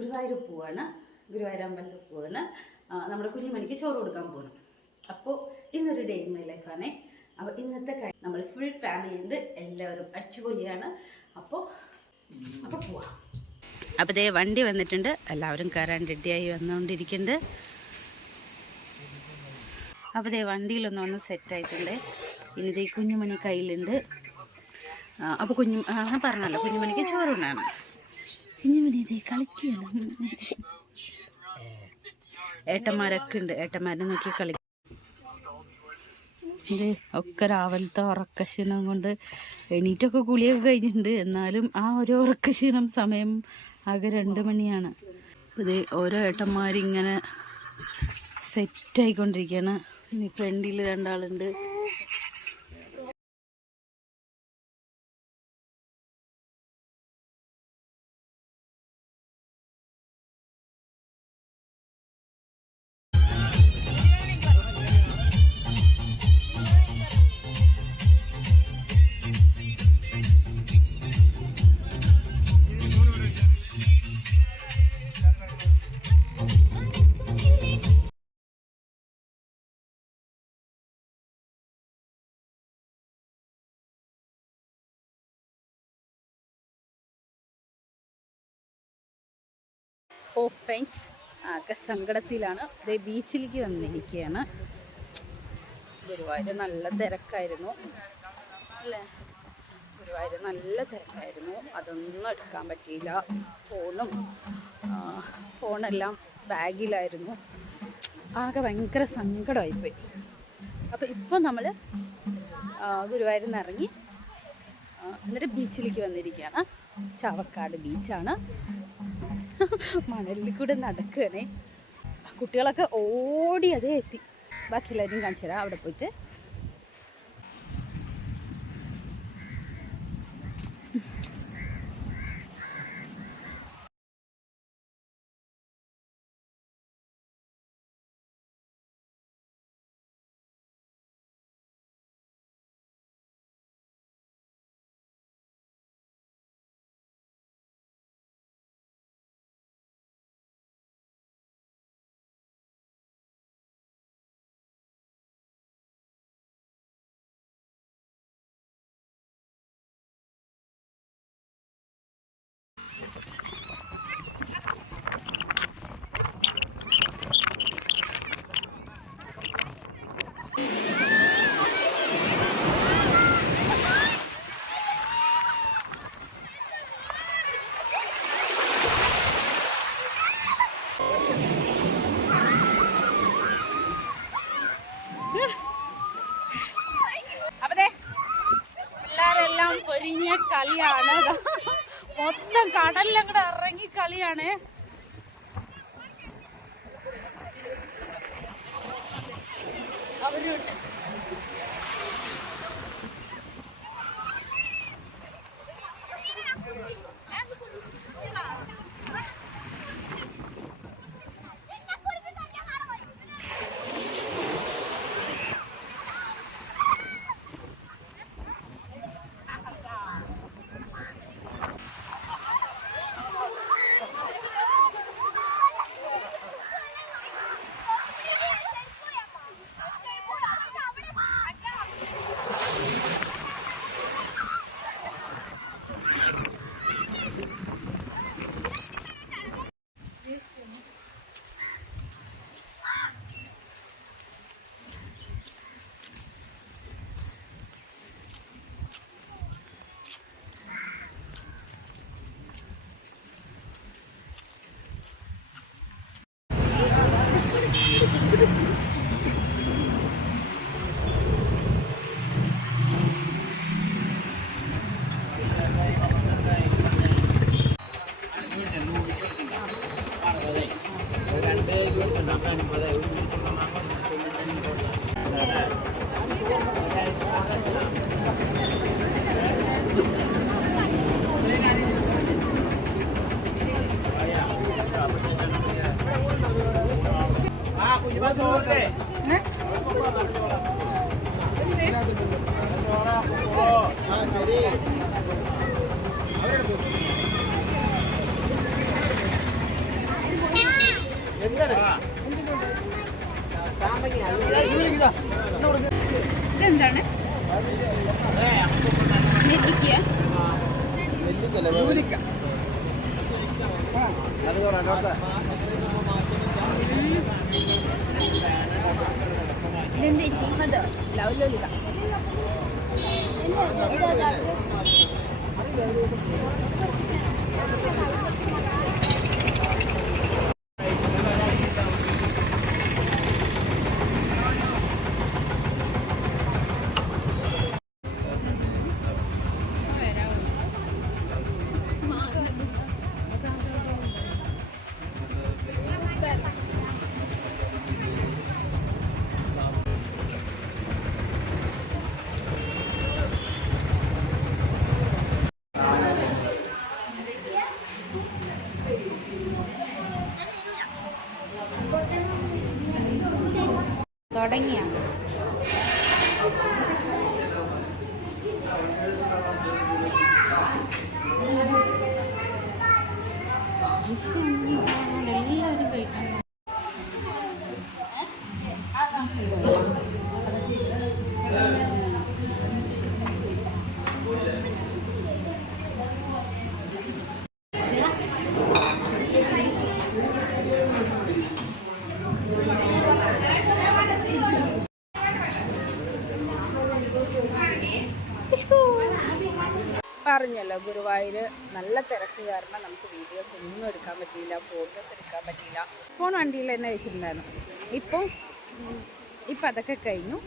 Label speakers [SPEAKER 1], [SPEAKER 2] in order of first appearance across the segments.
[SPEAKER 1] ഗുരുവായൂർ പോവാണ്. ഗുരുവായൂർ അമ്പലത്തിൽ പോവാണ്. നമ്മുടെ കുഞ്ഞുമണിക്ക് ചോറ് കൊടുക്കാൻ പോകണം അപ്പോൾ ഇന്നൊരു ഡേ ഇൻ മൈ ലൈഫാണേ അപ്പോൾ ഇന്നത്തെ കാര്യം നമ്മൾ ഫുൾ ഫാമിലി ഉണ്ട്. എല്ലാവരും അടിച്ചുപൊളിയാണ്. അപ്പോൾ അപ്പോൾ പോവാം. അപ്പോൾ ദേ വണ്ടി വന്നിട്ടുണ്ട്. എല്ലാവരും കയറാൻ റെഡിയായി വന്നുകൊണ്ടിരിക്കുന്നുണ്ട്. അപ്പോൾ ദേ വണ്ടിയിലൊന്ന് വന്ന് സെറ്റായിട്ടുണ്ട് ഇനി ദേ കുഞ്ഞുമണി കയ്യിലുണ്ട്. അപ്പോൾ കുഞ്ഞു പറഞ്ഞല്ലോ കുഞ്ഞുമണിക്ക് ചോറുണ്ടാണ് കുഞ്ഞുമണി ഇതേ കളിക്കുകയാണ് ഏട്ടന്മാരൊക്കെ ഉണ്ട്. ഏട്ടന്മാരെ നോക്കി കളി ഇത് ഒക്കെ രാവിലത്തെ ഉറക്കക്ഷീണം കൊണ്ട് എണീറ്റൊക്കെ കുളിയൊക്കെ കഴിഞ്ഞിട്ടുണ്ട്. എന്നാലും ആ ഒരു ഉറക്കക്ഷീണം സമയം ആകെ രണ്ട് മണിയാണ്. ഇത് ഓരോ ഏട്ടന്മാരിങ്ങനെ സെറ്റായിക്കൊണ്ടിരിക്കുകയാണ് ഇനി ഫ്രണ്ടിൽ രണ്ടാളുണ്ട്. ഓ ഫ്രണ്ട്സ് ആകെ സങ്കടത്തിലാണ്. ഇതേ ബീച്ചിലേക്ക് വന്നിരിക്കുകയാണ്. ഗുരുവായൂർ നല്ല തിരക്കായിരുന്നു. അല്ലേ? ഗുരുവായൂർ നല്ല തിരക്കായിരുന്നു. അതൊന്നും എടുക്കാൻ പറ്റിയില്ല. ഫോണും ഫോണെല്ലാം ബാഗിലായിരുന്നു. ആകെ ഭയങ്കര സങ്കടമായിപ്പോയി. അപ്പോൾ ഇപ്പോൾ നമ്മൾ ഗുരുവായൂരിൽ നിന്ന് ഇറങ്ങി എന്നിട്ട് ബീച്ചിലേക്ക് വന്നിരിക്കുകയാണ്. ചാവക്കാട് ബീച്ചാണ് മണലിൽ കൂടെ നടക്കുകയാണേ. കുട്ടികളൊക്കെ ഓടി അതേ എത്തി. ബാക്കി എല്ലാവരും കാണിച്ചു തരാം അവിടെ പോയിട്ട് മൊത്തം കടലിലും കൂടെ ഇറങ്ങി കളിയാണ്. അവരുണ്ട് ગામડાને બધા એવું 하나 더. 라울리가. തുടങ്ങിയ എല്ലാവരും കഴിക്കണം പറഞ്ഞല്ലോ ഗുരുവായൂർ നല്ല തിരക്ക് കാരണം നമുക്ക് വീഡിയോസ് ഒന്നും എടുക്കാൻ പറ്റിയില്ല ഫോട്ടോസ് എടുക്കാൻ പറ്റിയില്ല. ഫോൺ വണ്ടിയിൽ തന്നെ വെച്ചിട്ടുണ്ടായിരുന്നു. ഇപ്പോൾ ഇപ്പം അതൊക്കെ കഴിഞ്ഞു.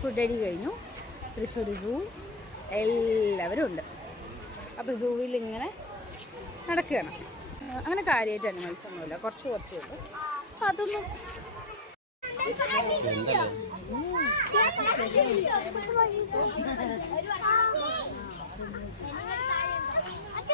[SPEAKER 1] ഫുഡടി കഴിഞ്ഞു. തൃശ്ശൂർ സൂ എല്ലാവരും ഉണ്ട്. അപ്പോൾ സൂവിൽ ഇങ്ങനെ നടക്കുകയാണ്. അങ്ങനെ കാര്യമായിട്ട് അനിമൽസ് ഒന്നുമില്ല. കുറച്ച് കുറച്ചേ ഉള്ളൂ. അപ്പം അതൊന്നും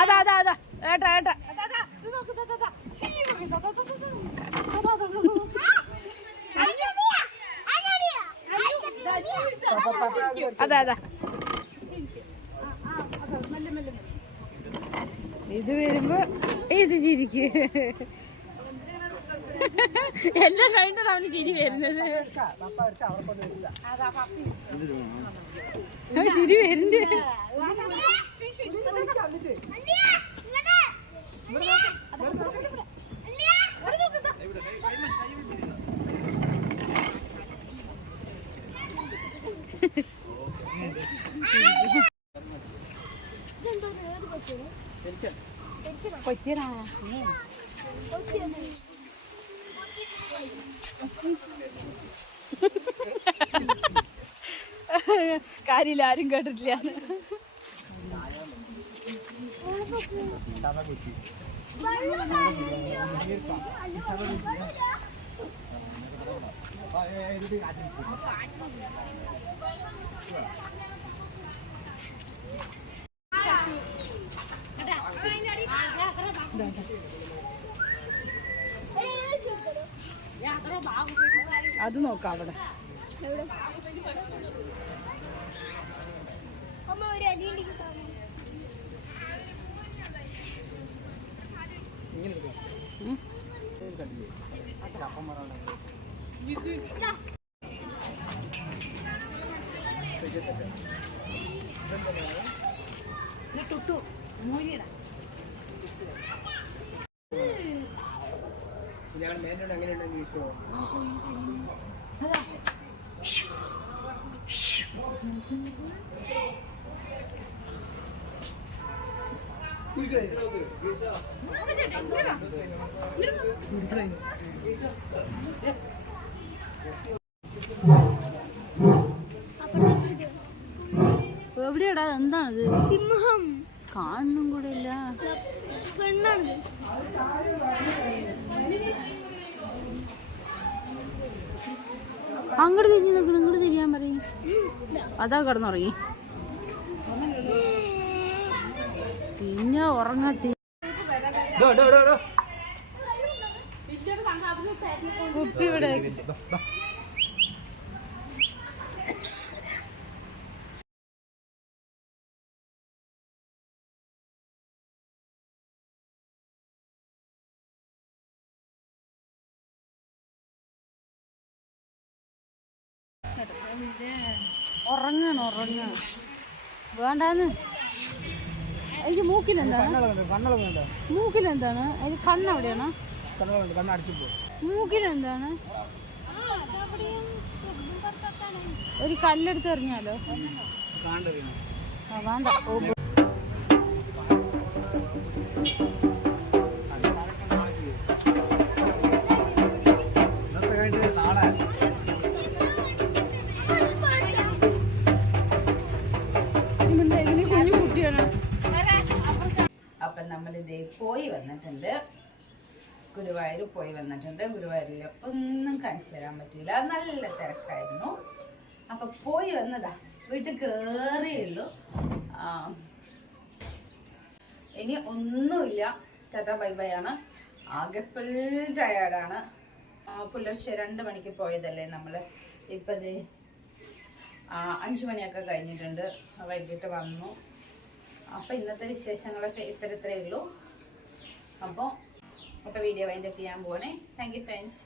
[SPEAKER 1] അതാ അതാ അതാ. ഏട്ടാ ഏട്ടാ. അതാ അതാ. ഇത് വരുമ്പോ ഇത് ചിരിക്ക്. എല്ലാം കഴിഞ്ഞിട്ടാണ് അവന് ചിരി വരുന്നത്. ചിരി വരുന്നുണ്ട്. കൊച്ചിടാ കാര്യമില്ല ആരും കേട്ടിട്ടില്ല. അത് നോക്കാം അവിടെ.
[SPEAKER 2] അമ്മ ഒരു അലിയുണ്ടെങ്കിൽ
[SPEAKER 1] ടുട്ടു മൂരിടാ
[SPEAKER 3] ഞങ്ങൾ മേലോട്ട് അങ്ങനെ ഉണ്ടെങ്കിൽ ഈശോ
[SPEAKER 2] അപ്പുറത്തെ
[SPEAKER 1] നോക്കിയടാ എന്താണത്?
[SPEAKER 2] സിംഹം.
[SPEAKER 1] കാണുന്നും കൂടെ ഇല്ല
[SPEAKER 2] പെണ്ണാണ്.
[SPEAKER 1] അങ്ങോട്ട് തിരിഞ്ഞു നോക്കണം ഇങ്ങോട്ട് തിരിയാൻ പറയും. അതാ കിടന്നുറങ്ങി. പിന്നെ ഉറങ്ങത്തി കുപ്പി ഇവിടെ ഉറങ്ങാണ് ഉറങ്ങ വേണ്ടാന്ന്. എനിക്ക് മൂക്കിലെന്താണ്? മൂക്കിലെന്താണ്? അതിന്റെ കണ്ണെവിടെയാണ്? മൂക്കിലെന്താണ്? ഒരു കല്ലെടുത്ത് എറിഞ്ഞാലോ? ആ വേണ്ട. ഗുരുവായൂർ പോയി വന്നിട്ടുണ്ട്. ഗുരുവായൂരിൽ ഒന്നും കാണിച്ചു തരാൻ പറ്റില്ല നല്ല തിരക്കായിരുന്നു. അപ്പൊ പോയി വന്നതാ. വീട്ടിൽ കേറിയുള്ളൂ ആ, ഇനി ഒന്നുമില്ല. ടാറ്റ ബൈ ബൈ ആണ്. ആകെ ഫുൾ ടയേർഡാണ് പുലർച്ചെ രണ്ട് മണിക്ക് പോയതല്ലേ നമ്മൾ ഇപ്പം അഞ്ച് മണിയൊക്കെ കഴിഞ്ഞിട്ടുണ്ട്. വൈകിട്ട് വന്നു. അപ്പോൾ ഇന്നത്തെ വിശേഷങ്ങളൊക്കെ ഇത്തരത്തിലേ ഉള്ളൂ. അപ്പോൾ അപ്പോൾ വീഡിയോ വൈൻഡപ്പ് ചെയ്യാൻ പോകണേ താങ്ക് യു ഫ്രണ്ട്സ്